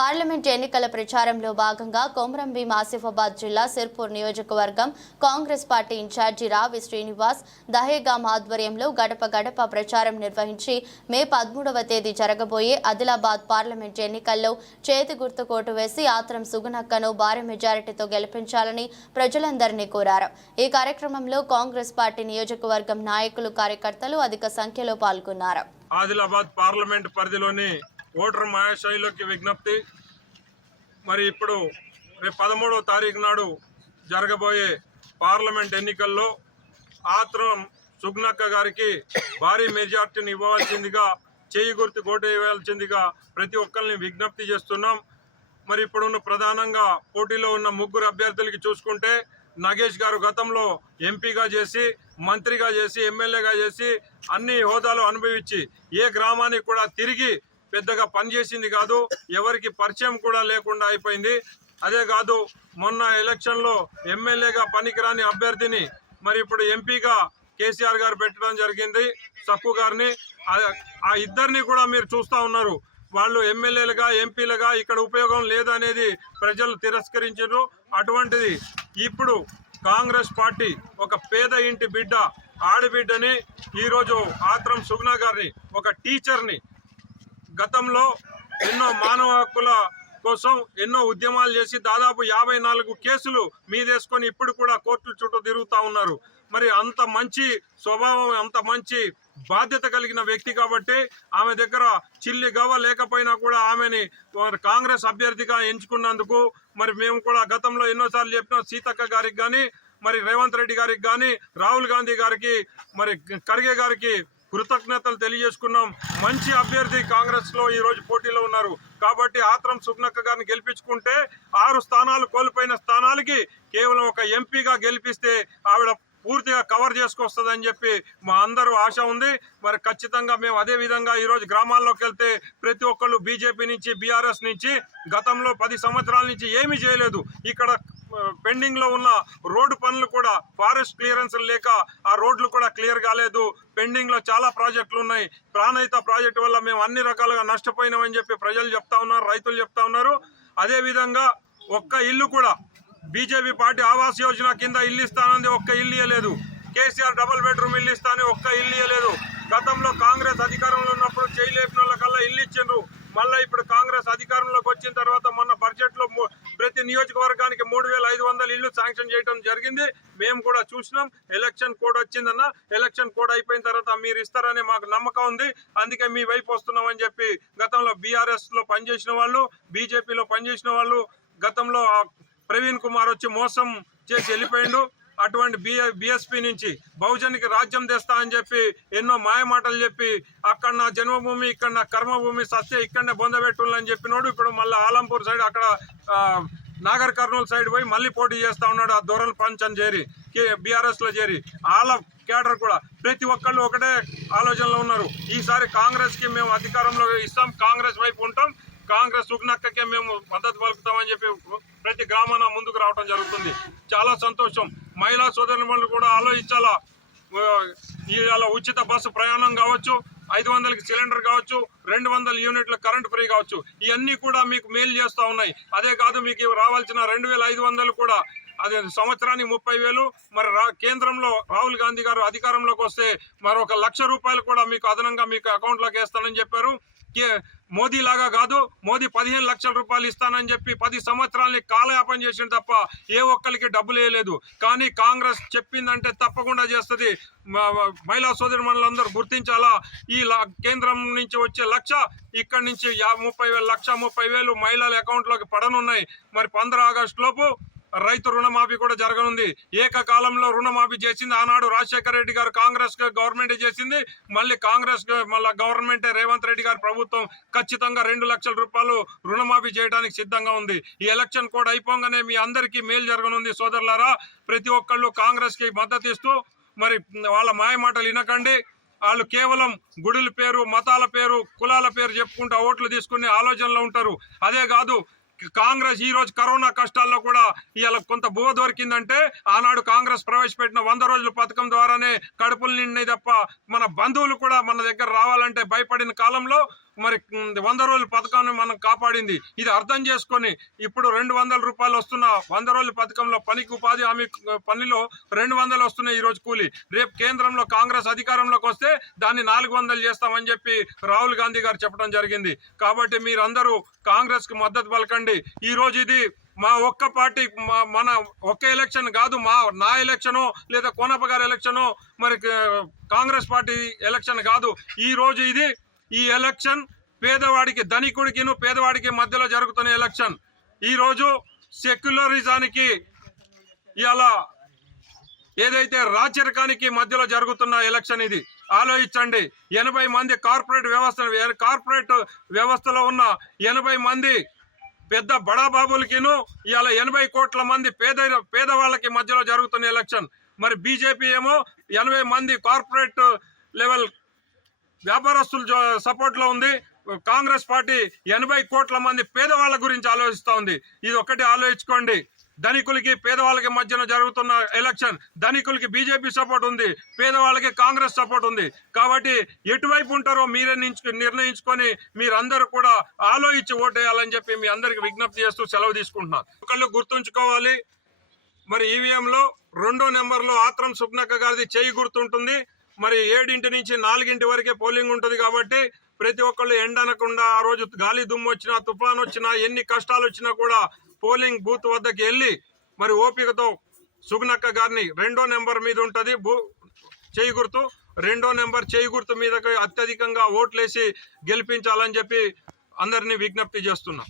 Parliament ఎన్నికల ప్రచారంలో భాగంగా కొమరంభీం ఆసిఫాబాద్ జిల్లా సిర్పూర్ నియోజకవర్గం కాంగ్రెస్ పార్టీ ఇన్ఛార్జి రావి శ్రీనివాస్ దహేగామ్ ఆధ్వర్యంలో గడప గడప ప్రచారం నిర్వహించి మే పదమూడవ తేదీ జరగబోయే ఆదిలాబాద్ పార్లమెంట్ ఎన్నికల్లో చేతి గుర్తు కోటు వేసి ఆత్రం సుగునక్కను భారీ మెజారిటీతో గెలిపించాలని ప్రజలందరినీ కోరారు. ఈ కార్యక్రమంలో కాంగ్రెస్ పార్టీ నియోజకవర్గం నాయకులు కార్యకర్తలు అధిక సంఖ్యలో పాల్గొన్నారు. ఆదిలాబాద్ పార్లమెంట్ పరిధిలోని ఓటర్ మహాశైలోకి విజ్ఞప్తి. మరి ఇప్పుడు రేపు పదమూడవ తారీఖు నాడు జరగబోయే పార్లమెంట్ ఎన్నికల్లో ఆత్రం సుగ్నక్క గారికి భారీ మెజార్టీని ఇవ్వవలసిందిగా చేయి గుర్తు కోట ప్రతి ఒక్కరిని విజ్ఞప్తి చేస్తున్నాం. మరి ఇప్పుడున్న ప్రధానంగా పోటీలో ఉన్న ముగ్గురు అభ్యర్థులకి చూసుకుంటే నగేష్ గారు గతంలో ఎంపీగా చేసి మంత్రిగా చేసి ఎమ్మెల్యేగా చేసి అన్ని హోదాలు అనుభవించి ఏ గ్రామానికి కూడా తిరిగి పెద్దగా పనిచేసింది కాదు ఎవరికి పరిచయం కూడా లేకుండా అయిపోయింది. అదే కాదు మొన్న ఎలక్షన్లో ఎమ్మెల్యేగా పనికిరాని అభ్యర్థిని మరి ఇప్పుడు ఎంపీగా కేసీఆర్ గారు పెట్టడం జరిగింది సక్కు గారిని. ఆ- ఇద్దరిని కూడా మీరు చూస్తూ ఉన్నారు. వాళ్ళు ఎమ్మెల్యేలుగా ఎంపీలుగా ఇక్కడ ఉపయోగం లేదనేది ప్రజలు తిరస్కరించారు. అటువంటిది ఇప్పుడు కాంగ్రెస్ పార్టీ ఒక పేద ఇంటి బిడ్డ ఆడబిడ్డని ఈరోజు ఆత్రం సుగ్నా గారిని ఒక టీచర్ని గతంలో ఎన్నో మానవ హక్కుల కోసం ఎన్నో ఉద్యమాలు చేసి దాదాపు యాభై నాలుగు కేసులు మీదేసుకొని ఇప్పుడు కూడా కోర్టుల చుట్టూ తిరుగుతూ ఉన్నారు. మరి అంత మంచి స్వభావం అంత మంచి బాధ్యత కలిగిన వ్యక్తి కాబట్టి ఆమె దగ్గర చిల్లి గవ్వ లేకపోయినా కూడా ఆమెని కాంగ్రెస్ అభ్యర్థిగా ఎంచుకున్నందుకు మరి మేము కూడా గతంలో ఎన్నోసార్లు చెప్పినాం సీతక్క గారికి కానీ మరి రేవంత్ రెడ్డి గారికి కానీ రాహుల్ గాంధీ గారికి మరి ఖర్గే గారికి కృతజ్ఞతలు తెలియజేసుకున్నాం. మంచి అభ్యర్థి కాంగ్రెస్లో ఈ రోజు పోటీలో ఉన్నారు. కాబట్టి ఆత్రం సుగ్నక్క గారిని గెలిపించుకుంటే ఆరు స్థానాలు కోల్పోయిన స్థానాలకి కేవలం ఒక ఎంపీగా గెలిపిస్తే ఆవిడ పూర్తిగా కవర్ చేసుకొస్తుందని చెప్పి మా అందరూ ఆశ ఉంది. మరి ఖచ్చితంగా మేము అదే విధంగా ఈరోజు గ్రామాల్లోకి వెళ్తే ప్రతి ఒక్కళ్ళు బీజేపీ నుంచి బీఆర్ఎస్ నుంచి గతంలో పది సంవత్సరాల నుంచి ఏమీ చేయలేదు. ఇక్కడ పెండింగ్లో ఉన్న రోడ్డు పనులు కూడా ఫారెస్ట్ క్లియరెన్స్ లేక ఆ రోడ్లు కూడా క్లియర్ కాలేదు. పెండింగ్లో చాలా ప్రాజెక్టులు ఉన్నాయి. ప్రాణహిత ప్రాజెక్టు వల్ల మేము అన్ని రకాలుగా నష్టపోయినామని చెప్పి ప్రజలు చెప్తా ఉన్నారు రైతులు చెప్తా ఉన్నారు. అదేవిధంగా ఒక్క ఇల్లు కూడా బీజేపీ పార్టీ ఆవాస్ యోజన కింద ఇల్లు ఇస్తానంది ఒక్క ఇల్లు ఇవ్వలేదు కేసీఆర్ డబుల్ బెడ్రూమ్ ఇల్లు ఇస్తానని ఒక్క ఇల్లు ఇవ్వలేదు గతంలో కాంగ్రెస్ అధికారంలో ఉన్నప్పుడు చేయలేపిన వాళ్ళకల్లా ఇల్లు ఇచ్చిండ్రు. మళ్ళీ ఇప్పుడు కాంగ్రెస్ అధికారంలోకి వచ్చిన తర్వాత మొన్న బడ్జెట్లో ప్రతి నియోజకవర్గానికి మూడు వేల ఐదు వందల ఇల్లు శాంక్షన్ చేయడం జరిగింది. మేము కూడా చూసినాం. ఎలక్షన్ కోడ్ వచ్చిందన్న ఎలక్షన్ కోడ్ అయిపోయిన తర్వాత మీరు ఇస్తారని మాకు నమ్మకం ఉంది. అందుకే మీ వైపు వస్తున్నామని చెప్పి గతంలో బీఆర్ఎస్లో పనిచేసిన వాళ్ళు బీజేపీలో పనిచేసిన వాళ్ళు గతంలో ప్రవీణ్ కుమార్ వచ్చి మోసం చేసి వెళ్ళిపోయిండు. అటువంటి బిఏ బీఎస్పీ నుంచి బహుజనికి రాజ్యం తెస్తా అని చెప్పి ఎన్నో మాయమాటలు చెప్పి అక్కడ నా జన్మభూమి ఇక్కడ నా కర్మభూమి సత్య ఇక్కడనే బొందబెట్టాలని చెప్పినోడు ఇప్పుడు మళ్ళీ ఆలంపూర్ సైడ్ అక్కడ నాగర్ కర్నూలు సైడ్ పోయి మళ్ళీ పోటీ చేస్తా ఉన్నాడు ఆ దూరం పంచం చేరి బీఆర్ఎస్లో చేరి. వాళ్ళ కేడర్ కూడా ప్రతి ఒక్కళ్ళు ఒకటే ఆలోచనలో ఉన్నారు. ఈసారి కాంగ్రెస్కి మేము అధికారంలో ఇస్తాం కాంగ్రెస్ వైపు ఉంటాం కాంగ్రెస్ ఉగ్నక్కకే మేము మద్దతు పలుకుతామని చెప్పి ప్రతి గ్రామాన ముందుకు రావడం జరుగుతుంది. చాలా సంతోషం. మహిళా సోదరులు కూడా ఆలోచించాలా? ఇలా ఇవాళ ఉచిత బస్సు ప్రయాణం కావచ్చు ఐదు వందలకి సిలిండర్ కావచ్చు రెండు వందల యూనిట్ల కరెంట్ ఫ్రీ కావచ్చు. ఇవన్నీ కూడా మీకు మేలు చేస్తూ ఉన్నాయి. అదే కాదు మీకు రావాల్సిన రెండు వేల ఐదు వందలు కూడా. అదే సంవత్సరానికి ముప్పై వేలు. మరి రా- కేంద్రంలో రాహుల్ గాంధీ గారు అధికారంలోకి వస్తే మరొక లక్ష రూపాయలు కూడా మీకు అదనంగా మీకు అకౌంట్లోకి వేస్తానని చెప్పారు. మోదీ లాగా కాదు మోదీ పదిహేను లక్షల రూపాయలు ఇస్తానని చెప్పి పది సంవత్సరాలని కాలయాపన చేసిన తప్ప ఏ ఒక్కరికి డబ్బులు వేయలేదు. కానీ కాంగ్రెస్ చెప్పిందంటే తప్పకుండా చేస్తుంది. మహిళా సోదరి మనులందరూ గుర్తించాలా? ఈ కేంద్రం నుంచి వచ్చే లక్ష ఇక్కడి నుంచి యా ముప్పై వేలు లక్ష ముప్పై వేలు మహిళల అకౌంట్లోకి పడనున్నాయి. మరి పంద్ర ఆగస్టు లోపు రైతు రుణమాఫీ కూడా జరగనుంది. ఏకకాలంలో రుణమాఫీ చేసింది ఆనాడు రాజశేఖర రెడ్డి గారు కాంగ్రెస్ గవర్నమెంట్ చేసింది. మళ్ళీ కాంగ్రెస్ మళ్ళీ గవర్నమెంట్ రేవంత్ రెడ్డి గారి ప్రభుత్వం ఖచ్చితంగా రెండు లక్షల రూపాయలు రుణమాఫీ చేయడానికి సిద్ధంగా ఉంది. ఈ ఎలక్షన్ కోడ్ అయిపోగానే మీ అందరికీ మేలు జరగనుంది సోదరులారా. ప్రతి ఒక్కళ్ళు కాంగ్రెస్కి మద్దతు ఇస్తూ మరి వాళ్ళ మాయ మాటలు వినకండి. వాళ్ళు కేవలం గుడుల పేరు మతాల పేరు కులాల పేరు చెప్పుకుంటూ ఓట్లు తీసుకునే ఆలోచనలో ఉంటారు. అదే కాదు కాంగ్రెస్ ఈ రోజు కరోనా కష్టాల్లో కూడా ఇవాళ కొంత బువ దొరికిందంటే ఆనాడు కాంగ్రెస్ ప్రవేశపెట్టిన వంద రోజుల పథకం ద్వారానే కడుపులు నిండినాయి తప్ప మన బంధువులు కూడా మన దగ్గర రావాలంటే భయపడిన కాలంలో మరి వంద రోజుల పథకాన్ని మనం కాపాడింది. ఇది అర్థం చేసుకొని ఇప్పుడు రెండు వందల రూపాయలు వస్తున్న వంద రోజుల పథకంలో పనికి ఉపాధి హామీ పనిలో రెండు వందలు వస్తున్నాయి ఈరోజు కూలి. రేపు కేంద్రంలో కాంగ్రెస్ అధికారంలోకి వస్తే దాన్ని నాలుగు వందలు చేస్తామని చెప్పి రాహుల్ గాంధీ గారు చెప్పడం జరిగింది. కాబట్టి మీరందరూ కాంగ్రెస్కి మద్దతు పలకండి. ఈ రోజు ఇది మా ఒక్క పార్టీ మా- మన ఒక్క ఎలక్షన్ కాదు మా నా ఎలక్షను లేదా కోనప్ప గారి ఎలక్షను మరి కాంగ్రెస్ పార్టీ ఎలక్షన్ కాదు. ఈ రోజు ఇది ఈ ఎలక్షన్ పేదవాడికి ధనికుడికిను పేదవాడికి మధ్యలో జరుగుతున్న ఎలక్షన్. ఈరోజు సెక్యులరిజానికి ఇలా ఏదైతే రాచరికానికి మధ్యలో జరుగుతున్న ఎలక్షన్ ఇది ఆలోచించండి. ఎనభై మంది కార్పొరేట్ వ్యవస్థ కార్పొరేట్ వ్యవస్థలో ఉన్న ఎనభై మంది పెద్ద బడాబాబులకిను ఇలా ఎనభై కోట్ల మంది పేద పేదవాళ్ళకి మధ్యలో జరుగుతున్న ఎలక్షన్. మరి బీజేపీ ఏమో ఎనభై మంది కార్పొరేట్ లెవెల్ వ్యాపారస్తుల సపోర్ట్లో సపోర్ట్లో ఉంది. కాంగ్రెస్ పార్టీ ఎనభై కోట్ల మంది పేదవాళ్ళ గురించి ఆలోచిస్తూ ఉంది. ఇది ఒకటి ఆలోచించుకోండి. ధనికులకి పేదవాళ్ళకి మధ్యన జరుగుతున్న ఎలక్షన్ ధనికులకి బీజేపీ సపోర్ట్ ఉంది పేదవాళ్ళకి కాంగ్రెస్ సపోర్ట్ ఉంది. కాబట్టి ఎటువైపు ఉంటారో మీరే నిర్ణయించుకొని మీరందరూ కూడా ఆలోచించి ఓటేయాలని చెప్పి మీ అందరికి విజ్ఞప్తి చేస్తూ సెలవు తీసుకుంటున్నాను ఒకళ్ళు గుర్తుంచుకోవాలి. మరి ఈవీఎంలో రెండో నెంబర్లో ఆత్రం సుగ్నక్క గారిది చేయి గుర్తుంటుంది. మరి ఏడింటి నుంచి నాలుగింటి వరకే పోలింగ్ ఉంటుంది కాబట్టి ప్రతి ఒక్కళ్ళు ఎండనకుండా ఆ రోజు గాలి దుమ్ము వచ్చినా తుఫాన్ వచ్చినా ఎన్ని కష్టాలు వచ్చినా కూడా పోలింగ్ బూత్ వద్దకి వెళ్ళి మరి ఓపికతో సుగ్నక్క గారిని రెండో నెంబర్ మీద ఉంటుంది. బూ చేయి గుర్తు రెండో నెంబర్ చేయి గుర్తు మీదకి అత్యధికంగా ఓట్లేసి గెలిపించాలని చెప్పి అందరినీ విజ్ఞప్తి చేస్తున్నాం.